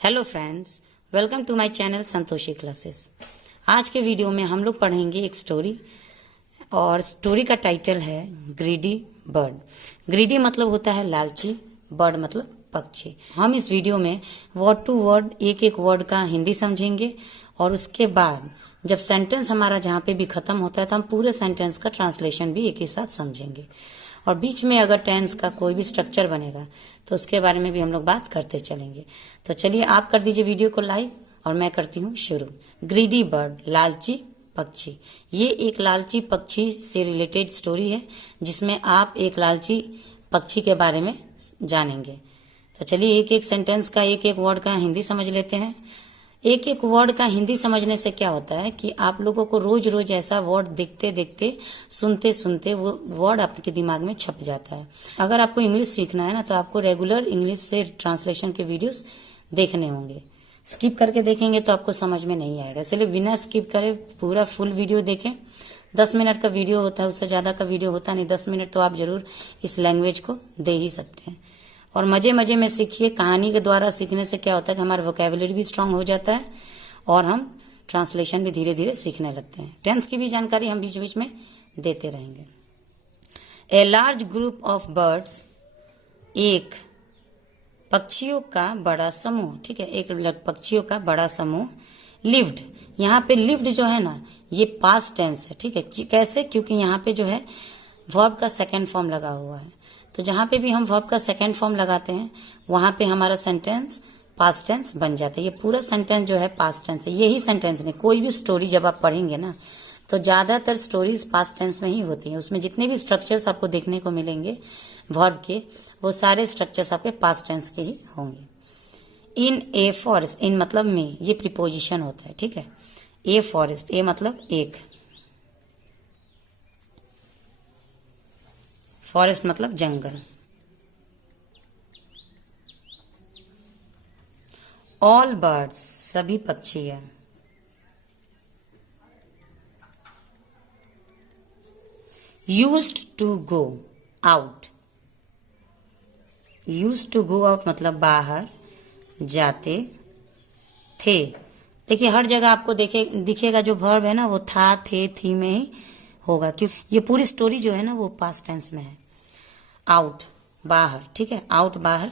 Hello friends, welcome to my channel Santoshi classes. आज के video में हम लोग पढ़ेंगे एक स्टोरी और स्टोरी का टाइटल है ग्रीडी बर्ड। ग्रीडी मतलब होता है लालची, बर्ड मतलब पक्षी। हम इस वीडियो में वर्ड टू वर्ड एक एक वर्ड का हिंदी समझेंगे और उसके बाद जब सेंटेंस हमारा जहाँ पे भी खत्म होता है तो हम पूरे सेंटेंस का ट्रांसलेशन भी एक ही साथ समझेंगे और बीच में अगर टेंस का कोई भी स्ट्रक्चर बनेगा तो उसके बारे में भी हम लोग बात करते चलेंगे। तो चलिए आप कर दीजिए वीडियो को लाइक और मैं करती हूँ शुरू। ग्रीडी बर्ड, लालची पक्षी। ये एक लालची पक्षी से रिलेटेड स्टोरी है जिसमें आप एक लालची पक्षी के बारे में जानेंगे। तो चलिए एक एक सेंटेंस का एक एक वर्ड का हिंदी समझ लेते हैं। एक एक वर्ड का हिंदी समझने से क्या होता है कि आप लोगों को रोज रोज ऐसा वर्ड देखते देखते सुनते सुनते वो वर्ड आपके दिमाग में छप जाता है। अगर आपको इंग्लिश सीखना है ना तो आपको रेगुलर इंग्लिश से ट्रांसलेशन के वीडियोस देखने होंगे। स्किप करके देखेंगे तो आपको समझ में नहीं आएगा, इसलिए बिना स्किप करे पूरा फुल वीडियो देखें। 10 मिनट का वीडियो होता है, उससे ज़्यादा का वीडियो होता नहीं। 10 मिनट तो आप जरूर इस लैंग्वेज को दे ही सकते हैं और मजे मजे में सीखिए। कहानी के द्वारा सीखने से क्या होता है कि हमारा वोकैबुलरी भी स्ट्रांग हो जाता है और हम ट्रांसलेशन भी धीरे धीरे सीखने लगते हैं। टेंस की भी जानकारी हम बीच बीच में देते रहेंगे। A large group of birds, एक पक्षियों का बड़ा समूह, ठीक है, एक पक्षियों का बड़ा समूह। लिव्ड, यहाँ पे लिव्ड जो है ना ये पास्ट टेंस है, ठीक है। कैसे? क्योंकि यहाँ पे जो है वर्ब का सेकेंड फॉर्म लगा हुआ है। तो जहां पे भी हम वर्ब का सेकेंड फॉर्म लगाते हैं वहां पे हमारा सेंटेंस पास्ट टेंस बन जाता है। ये पूरा सेंटेंस जो है पास्ट टेंस है। यही सेंटेंस नहीं, कोई भी स्टोरी जब आप पढ़ेंगे ना तो ज्यादातर स्टोरीज पास्ट टेंस में ही होती हैं। उसमें जितने भी स्ट्रक्चर्स आपको देखने को मिलेंगे वर्ब के, वो सारे स्ट्रक्चर्स आपके पास्ट टेंस के ही होंगे। इन ए फॉरेस्ट, इन मतलब में, ये प्रीपोजिशन होता है, ठीक है। ए फॉरेस्ट, ए मतलब एक, फॉरेस्ट मतलब जंगल। ऑल बर्ड्स, सभी पक्षियां। Used to go out, used to go out मतलब बाहर जाते थे। देखिए हर जगह आपको दिखेगा जो वर्ब है ना वो था, थे, थी में ही होगा क्योंकि ये पूरी स्टोरी जो है ना वो पास्ट टेंस में है। आउट बाहर, ठीक है, आउट बाहर।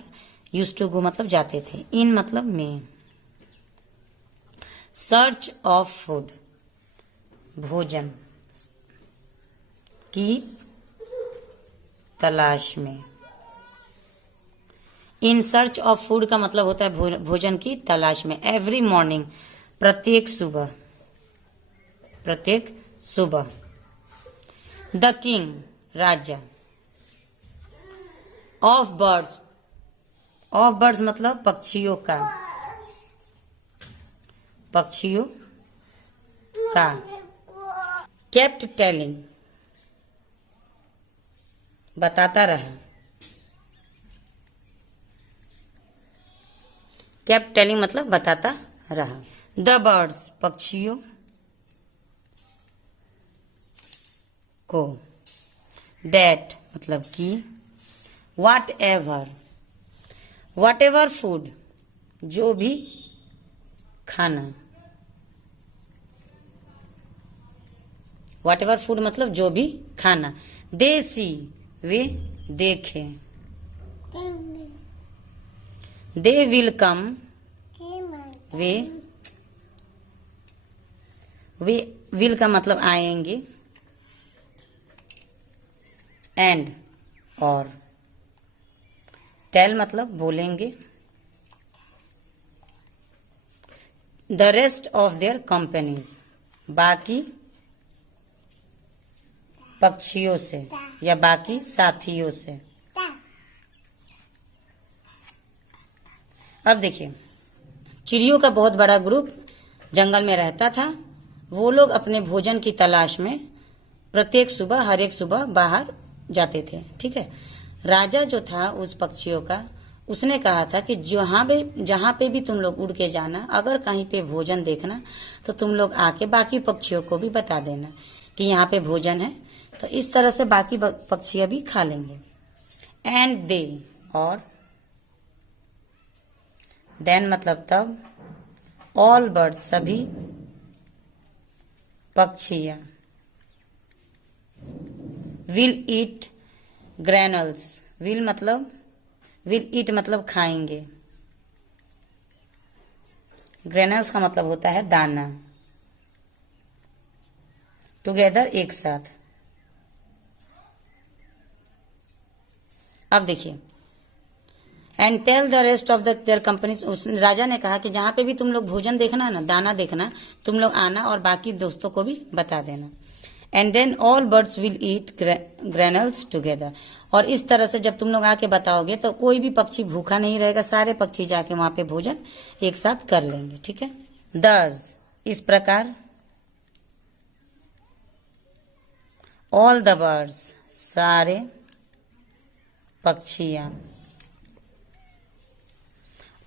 यूज टू गो मतलब जाते थे। इन मतलब में। सर्च ऑफ फूड, भोजन की तलाश में। इन सर्च ऑफ फूड का मतलब होता है भोजन की तलाश में। एवरी मॉर्निंग, प्रत्येक सुबह, प्रत्येक सुबह। The king, Raja. Of birds, of birds मतलब पक्षियों का, पक्षियों का। केप्ट टेलिंग, बताता रहा। केप्ट टेलिंग मतलब बताता रहा। द बर्ड्स, पक्षियों को। डेट मतलब कि। वाट एवर, वाट एवर फूड, जो भी खाना। वाट एवर फूड मतलब जो भी खाना। दे सी, वे देखे। They will come, way will का मतलब आएंगे। एंड और। टेल मतलब बोलेंगे। The rest of their companies, बाकी पक्षियों से या बाकी साथियों से। अब देखिए चिड़ियों का बहुत बड़ा ग्रुप जंगल में रहता था। वो लोग अपने भोजन की तलाश में प्रत्येक सुबह, हर एक सुबह बाहर जाते थे, ठीक है। राजा जो था उस पक्षियों का, उसने कहा था कि जहां पे भी तुम लोग उड़ के जाना, अगर कहीं पे भोजन देखना तो तुम लोग आके बाकी पक्षियों को भी बता देना कि यहाँ पे भोजन है, तो इस तरह से बाकी पक्षियां भी खा लेंगे। एंड दे, और देन मतलब तब, ऑल बर्ड्स सभी पक्षियां, विल ईट ग्रैनल्स, विल ईट मतलब खाएंगे, ग्रैनल्स का मतलब होता है दाना, टुगेदर एक साथ। अब देखिए, and tell the rest of their companies, उस राजा ने कहा कि जहां पे भी तुम लोग भोजन देखना ना, दाना देखना, तुम लोग आना और बाकी दोस्तों को भी बता देना। And then all birds will eat granules together, और इस तरह से जब तुम लोग आके बताओगे तो कोई भी पक्षी भूखा नहीं रहेगा, सारे पक्षी जाके वहां पे भोजन एक साथ कर लेंगे, ठीक है। दस, इस प्रकार, ऑल द बर्ड्स, सारे पक्षियां,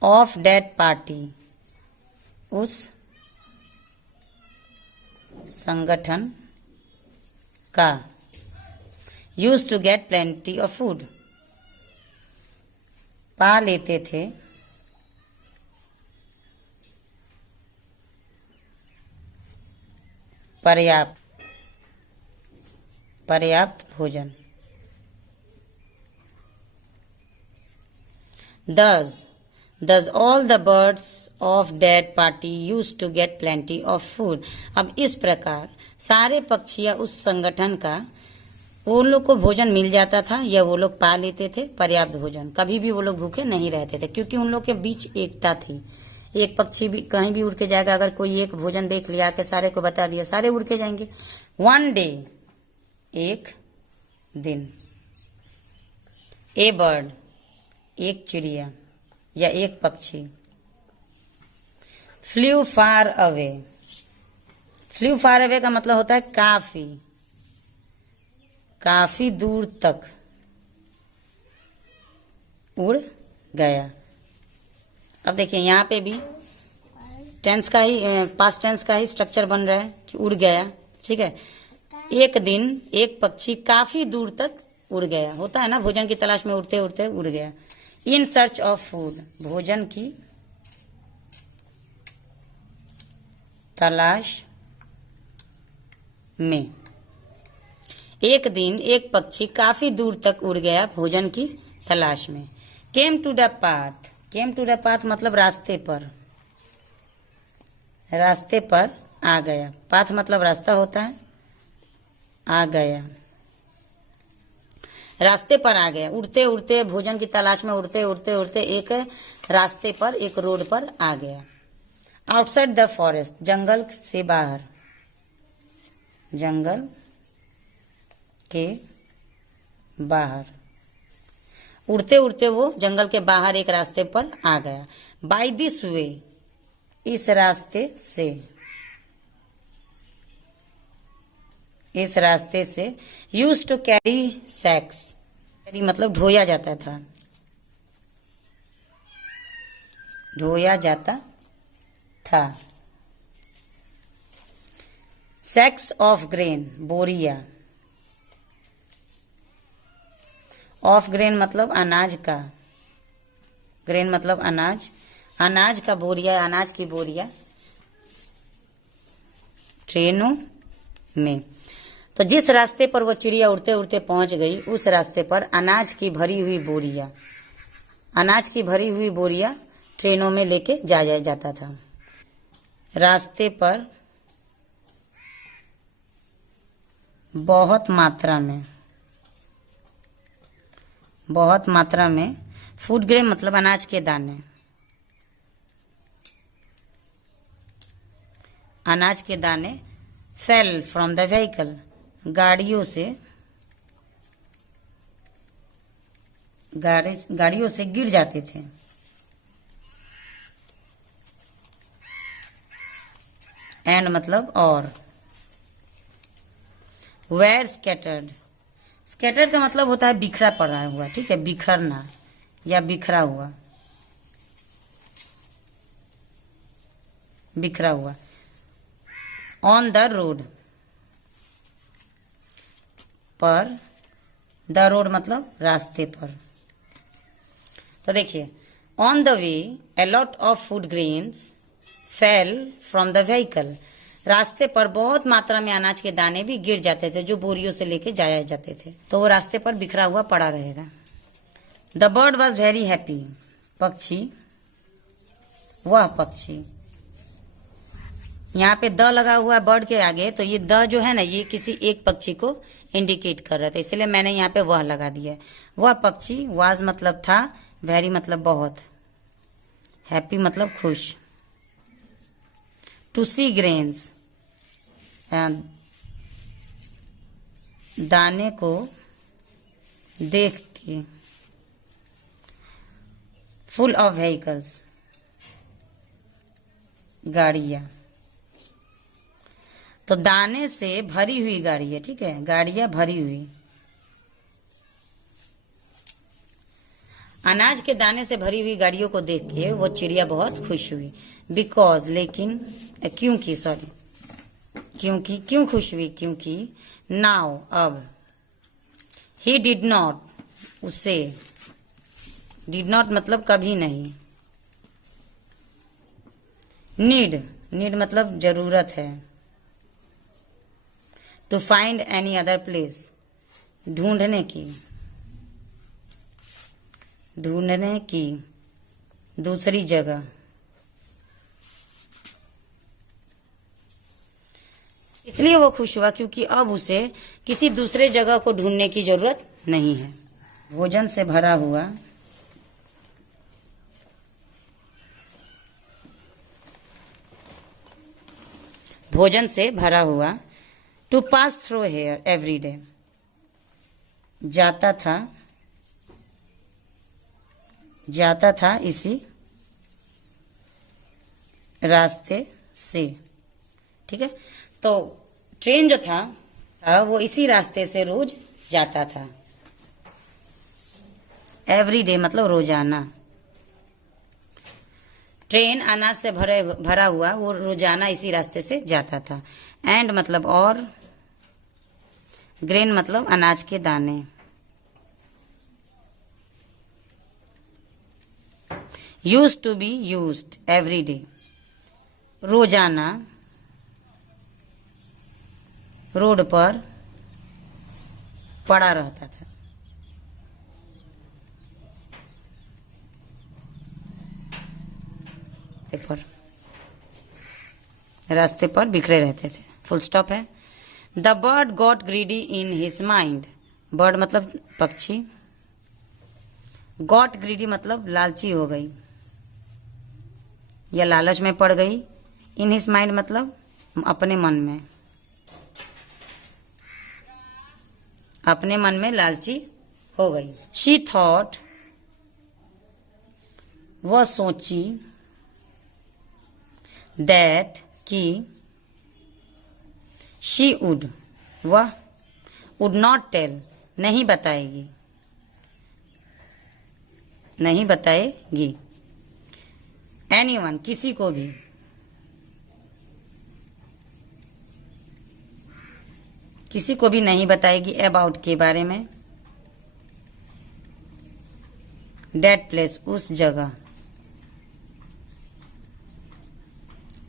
ऑफ डेट पार्टी, उस संगठन का, use to get plenty of food, पा लेते थे पर्याप्त भोजन। Thus all the birds of that party used to get plenty of food। अब इस प्रकार सारे पक्षियां उस संगठन का, वो लोग को भोजन मिल जाता था या वो लोग पा लेते थे पर्याप्त भोजन, कभी भी वो लोग भूखे नहीं रहते थे, क्योंकि उन लोग के बीच एकता थी। एक पक्षी भी कहीं भी उड़ के जाएगा, अगर कोई एक भोजन देख लिया के सारे को बता दिया, सारे उड़ के जाएंगे। वन डे, एक दिन, ए बर्ड, एक चिड़िया या एक पक्षी, flu far away, flu far away का मतलब होता है काफी दूर तक उड़ गया। अब देखिए यहाँ पे भी टेंस का ही, पास्ट टेंस का ही स्ट्रक्चर बन रहा है कि उड़ गया, ठीक है। एक दिन एक पक्षी काफी दूर तक उड़ गया, होता है ना, भोजन की तलाश में उड़ते उड़ते उड़ गया। इन सर्च ऑफ फूड, भोजन की तलाश में। एक दिन एक पक्षी काफी दूर तक उड़ गया भोजन की तलाश में। केम टू द पाथ मतलब रास्ते पर आ गया। पाथ मतलब रास्ता होता है, आ गया, रास्ते पर आ गया। उड़ते उड़ते भोजन की तलाश में उड़ते उड़ते एक रास्ते पर, एक रोड पर आ गया। आउटसाइड द फॉरेस्ट, जंगल से बाहर, जंगल के बाहर, उड़ते उड़ते वो जंगल के बाहर एक रास्ते पर आ गया। बाय दिस वे, इस रास्ते से यूज टू कैरी सैक्स, कैरी मतलब ढोया जाता था, सैक्स ऑफ ग्रेन, बोरिया, ऑफ ग्रेन मतलब अनाज का, ग्रेन मतलब अनाज, अनाज का बोरिया, अनाज की बोरिया ट्रेनों में। तो जिस रास्ते पर वो चिड़िया उड़ते उड़ते पहुंच गई, उस रास्ते पर अनाज की भरी हुई बोरिया ट्रेनों में लेके जाया जाता था। रास्ते पर बहुत मात्रा में फूड ग्रेन मतलब अनाज के दाने, फेल फ्रॉम द व्हीकल, गाड़ियों से गिर जाते थे। एंड मतलब और। वेयर स्कैटर्ड का मतलब होता है बिखरा पड़ा हुआ, ठीक है, बिखरना या बिखरा हुआ। ऑन द रोड, पर, द रोड मतलब रास्ते पर। तो देखिए, on the way a lot of food grains fell from the vehicle. रास्ते पर बहुत मात्रा में अनाज के दाने भी गिर जाते थे जो बोरियों से लेके जाए जाते थे, तो वो रास्ते पर बिखरा हुआ पड़ा रहेगा। The bird was very happy. पक्षी, वह पक्षी, यहाँ पे द लगा हुआ है बर्ड के आगे, तो ये द जो है ना ये किसी एक पक्षी को इंडिकेट कर रहा था, इसलिए मैंने यहाँ पे वह लगा दिया है। वह पक्षी, वाज मतलब था, वेरी मतलब बहुत, हैप्पी मतलब खुश। टू सी ग्रेन्स, दाने को देख के। फुल ऑफ व्हीकल्स, गाड़ियां, तो दाने से भरी हुई गाड़ी है, ठीक है, गाड़ियां भरी हुई। अनाज के दाने से भरी हुई गाड़ियों को देख के वो चिड़िया बहुत खुश हुई। बिकॉज, लेकिन, क्योंकि, सॉरी, क्योंकि, क्यों खुश हुई, क्योंकि नाउ, अब, ही डिड नॉट, उसे, डिड नॉट मतलब कभी नहीं, नीड, नीड मतलब जरूरत है, to find any other place, ढूंढने की, ढूंढने की दूसरी जगह। इसलिए वो खुश हुआ क्योंकि अब उसे किसी दूसरे जगह को ढूंढने की जरूरत नहीं है। भोजन से भरा हुआ, भोजन से भरा हुआ। To pass through here every day, जाता था, जाता था इसी रास्ते से, ठीक है। तो ट्रेन जो था वो इसी रास्ते से रोज जाता था। एवरी डे मतलब रोजाना। ट्रेन अनाज से भरा हुआ, वो रोजाना इसी रास्ते से जाता था। एंड मतलब और, ग्रेन मतलब अनाज के दाने। Used to be used every day, रोजाना रोड पर पड़ा रहता था। पर रास्ते पर बिखरे रहते थे। फुल स्टॉप है। The bird got greedy in his mind, bird मतलब पक्षी, गॉट ग्रीडी मतलब लालची हो गई या लालच में पड़ गई। इन हिज माइंड मतलब अपने मन में, अपने मन में लालची हो गई। शी थॉट, वह सोची, दैट कि, शी वुड, वह वुड नॉट टेल नहीं बताएगी, नहीं बताएगी। एनीवन किसी को भी, किसी को भी नहीं बताएगी अबाउट के बारे में। दैट प्लेस उस जगह।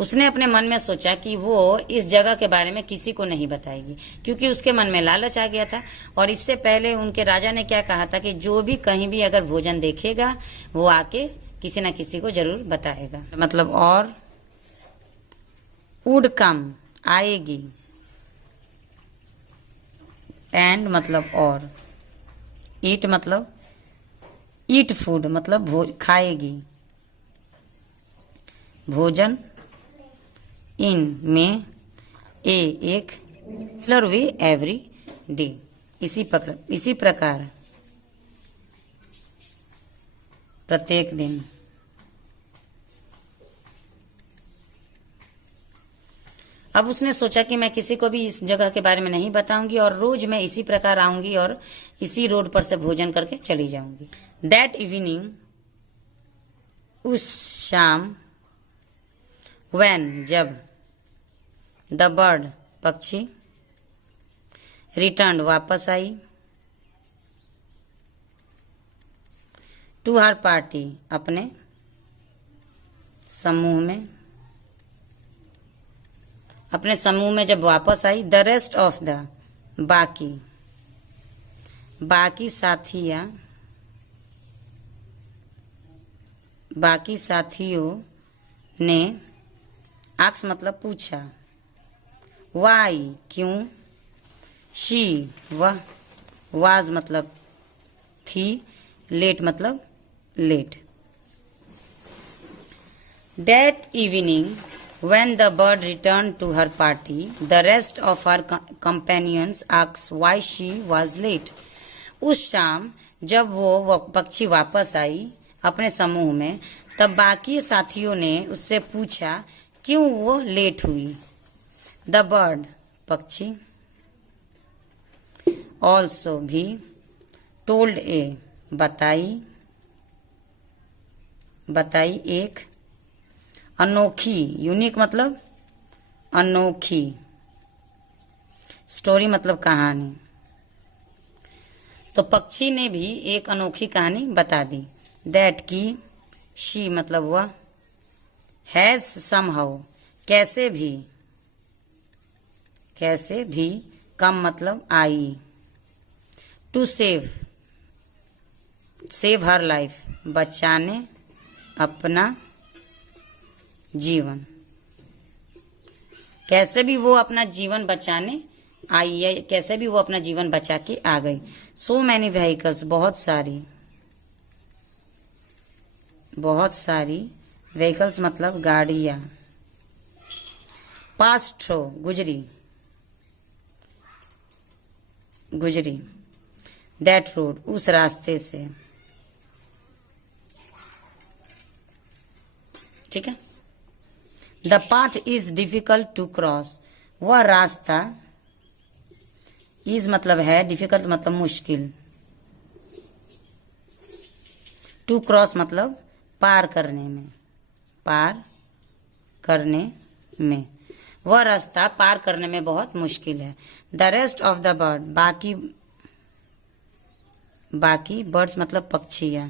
उसने अपने मन में सोचा कि वो इस जगह के बारे में किसी को नहीं बताएगी क्योंकि उसके मन में लालच आ गया था। और इससे पहले उनके राजा ने क्या कहा था कि जो भी कहीं भी अगर भोजन देखेगा वो आके किसी न किसी को जरूर बताएगा। मतलब और, वुड कम आएगी, एंड मतलब और, ईट मतलब ईट फूड मतलब खाएगी, भोजन, इन में, एक, रेगुलर वे एवरी डे, इसी प्रकार प्रत्येक दिन। अब उसने सोचा कि मैं किसी को भी इस जगह के बारे में नहीं बताऊंगी और रोज मैं इसी प्रकार आऊंगी और इसी रोड पर से भोजन करके चली जाऊंगी। दैट इवनिंग, उस शाम, व्हेन जब, द बर्ड पक्षी, रिटर्न वापस आई, टू हर पार्टी अपने समूह में, अपने समूह में जब वापस आई। द रेस्ट ऑफ द, बाकी साथियों ने, आस्क मतलब पूछा, वाई क्यों, शी वह, वाज मतलब थी, लेट मतलब late. That evening, when the bird returned to her party, the rest of her companions asked why she was late. उस शाम जब वो पक्षी वापस आई अपने समूह में, तब बाकी साथियों ने उससे पूछा क्यों वो लेट हुई। The bird पक्षी, also भी, told a बताई एक, अनोखी यूनिक मतलब अनोखी, स्टोरी मतलब कहानी। तो पक्षी ने भी एक अनोखी कहानी बता दी। दैट की, शी मतलब वह, हैज समहाउ कैसे भी, कम मतलब आई, टू सेव हर लाइफ बचाने अपना जीवन, कैसे भी वो अपना जीवन बचाने आई है, कैसे भी वो अपना जीवन बचा के आ गई। सो मैनी व्हीकल्स बहुत सारी व्हीकल्स मतलब गाड़ियां, पास थ्रो गुजरी, दैट रोड उस रास्ते से, ठीक है। The path is difficult to cross, वह रास्ता, इज मतलब है, डिफिकल्ट मतलब मुश्किल, टू क्रॉस मतलब पार करने में, वह रास्ता पार करने में बहुत मुश्किल है। The rest of the bird बाकी बर्ड्स मतलब पक्षियां,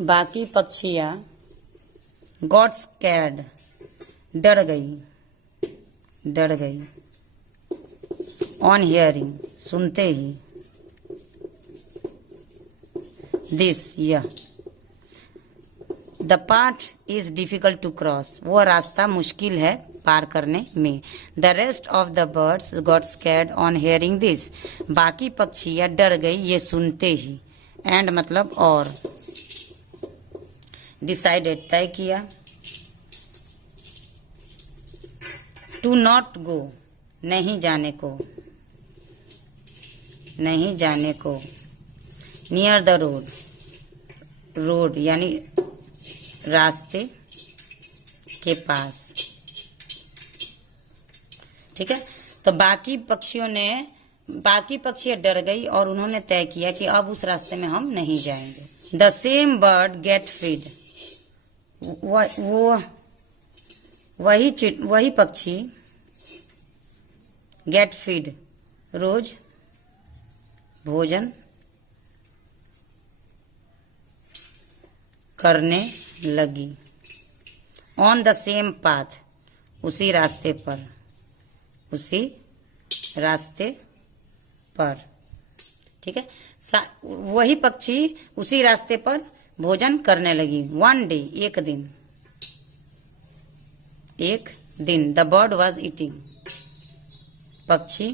बाकी पक्षियां गॉट स्कैर्ड डर गई, ऑन हियरिंग सुनते ही, दिस यह, the path is difficult to cross, वह रास्ता मुश्किल है पार करने में। The rest of the birds got scared on hearing this, बाकी पक्षियां डर गई ये सुनते ही। एंड मतलब और, डिसाइडेड तय किया, टू नॉट गो नहीं जाने को, नियर द रोड यानी रास्ते के पास, ठीक है। तो बाकी पक्षियां डर गई और उन्होंने तय किया कि अब उस रास्ते में हम नहीं जाएंगे। The same bird get feed, वही पक्षी गेट फीड रोज भोजन करने लगी। ऑन द सेम पाथ उसी रास्ते पर, ठीक है। वही पक्षी उसी रास्ते पर भोजन करने लगी। वन डे एक दिन, द बर्ड वॉज ईटिंग पक्षी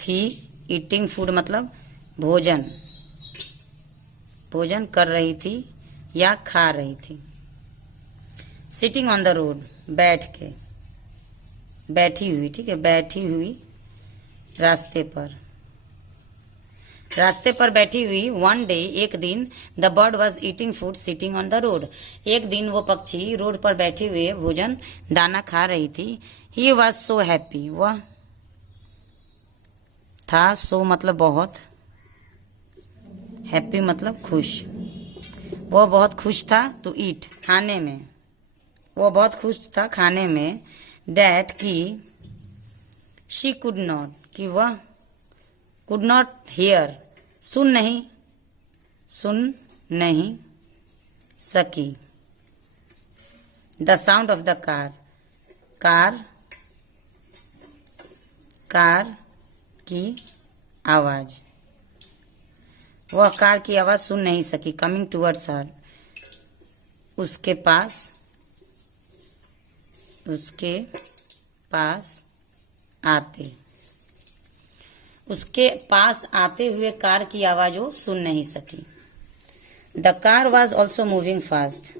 थी, ईटिंग फूड मतलब भोजन कर रही थी या खा रही थी। सिटिंग ऑन द रोड बैठी हुई, ठीक है, बैठी हुई रास्ते पर बैठी हुई। वन डे एक दिन, the bird was eating food sitting on the road, एक दिन वो पक्षी रोड पर बैठे हुए भोजन दाना खा रही थी। ही वॉज सो हैप्पी, वह था, सो मतलब बहुत, हैप्पी मतलब खुश, वो बहुत खुश था, टू ईट खाने में, वो बहुत खुश था खाने में। दैट की, शी कुड नॉट, कि वह कुड नॉट हियर सुन नहीं सकी। The sound of the car, car की आवाज, वह कार की आवाज सुन नहीं सकी। कमिंग टूवर्ड्स हर, उसके पास आते हुए कार की आवाज वो सुन नहीं सकी। The car was also moving fast,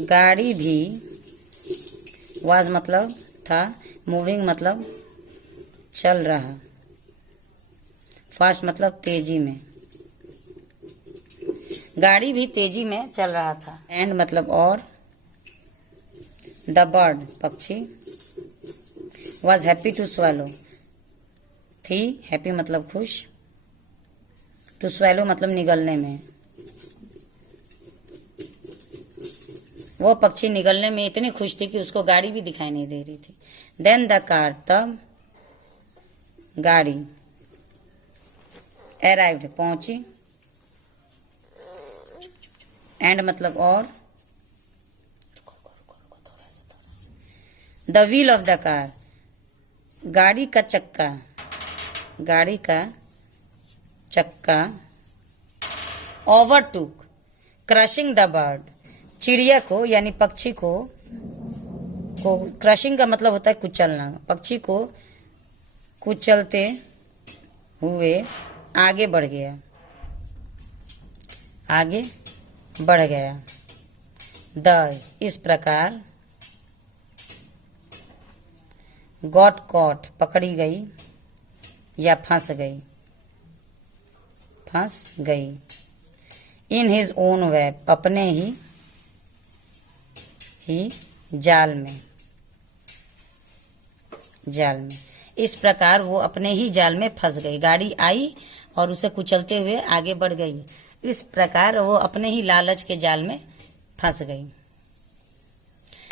गाड़ी भी, वॉज मतलब था, मूविंग मतलब चल रहा, फास्ट मतलब तेजी में, गाड़ी भी तेजी में चल रहा था। एंड मतलब और, द बर्ड पक्षी, वॉज हैप्पी टू स्वैलो, थी, हैप्पी मतलब खुश, टू स्वैलो मतलब निगलने में, वो पक्षी निगलने में इतनी खुश थी कि उसको गाड़ी भी दिखाई नहीं दे रही थी। देन द कार, तब गाड़ी, अराइव्ड पहुंची, एंड मतलब और, the wheel of the car, गाड़ी का चक्का, ओवरटूक, क्रशिंग द बर्ड, चिड़िया को यानी पक्षी को क्रशिंग का मतलब होता है कुचलना, पक्षी को कुचलते हुए आगे बढ़ गया। दस इस प्रकार, गॉट कॉट पकड़ी गई या फंस गई। इन हिज ओन वेब अपने ही जाल में। इस प्रकार वो अपने ही जाल में फंस गई। गाड़ी आई और उसे कुचलते हुए आगे बढ़ गई। इस प्रकार वो अपने ही लालच के जाल में फंस गई।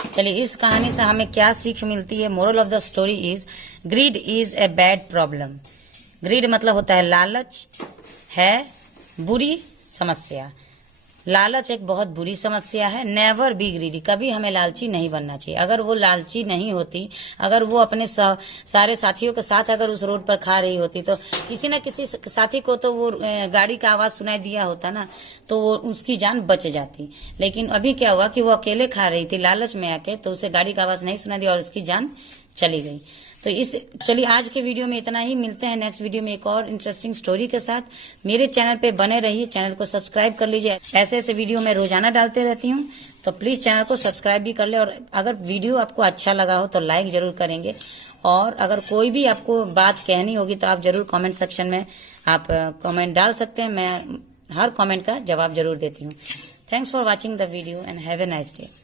चलिए, इस कहानी से हमें क्या सीख मिलती है? Moral of the story is, greed is a bad problem. Greed मतलब होता है लालच, है बुरी समस्या। लालच एक बहुत बुरी समस्या है। नेवर बी ग्रीडी, कभी हमें लालची नहीं बनना चाहिए। अगर वो लालची नहीं होती, अगर वो अपने सारे साथियों के साथ अगर उस रोड पर खा रही होती, तो किसी न किसी साथी को तो वो गाड़ी का आवाज सुनाई दिया होता ना, तो वो उसकी जान बच जाती। लेकिन अभी क्या हुआ कि वो अकेले खा रही थी लालच में आके, तो उसे गाड़ी का आवाज नहीं सुनाई दिया और उसकी जान चली गई। तो चलिए आज के वीडियो में इतना ही। मिलते हैं नेक्स्ट वीडियो में एक और इंटरेस्टिंग स्टोरी के साथ। मेरे चैनल पे बने रहिए, चैनल को सब्सक्राइब कर लीजिए। ऐसे वीडियो मैं रोजाना डालते रहती हूँ, तो प्लीज चैनल को सब्सक्राइब भी कर ले। और अगर वीडियो आपको अच्छा लगा हो तो लाइक जरूर करेंगे। और अगर कोई भी आपको बात कहनी होगी तो आप जरूर कॉमेंट सेक्शन में आप कॉमेंट डाल सकते हैं। मैं हर कॉमेंट का जवाब जरूर देती हूँ। Thanks for watching the video and have a nice day.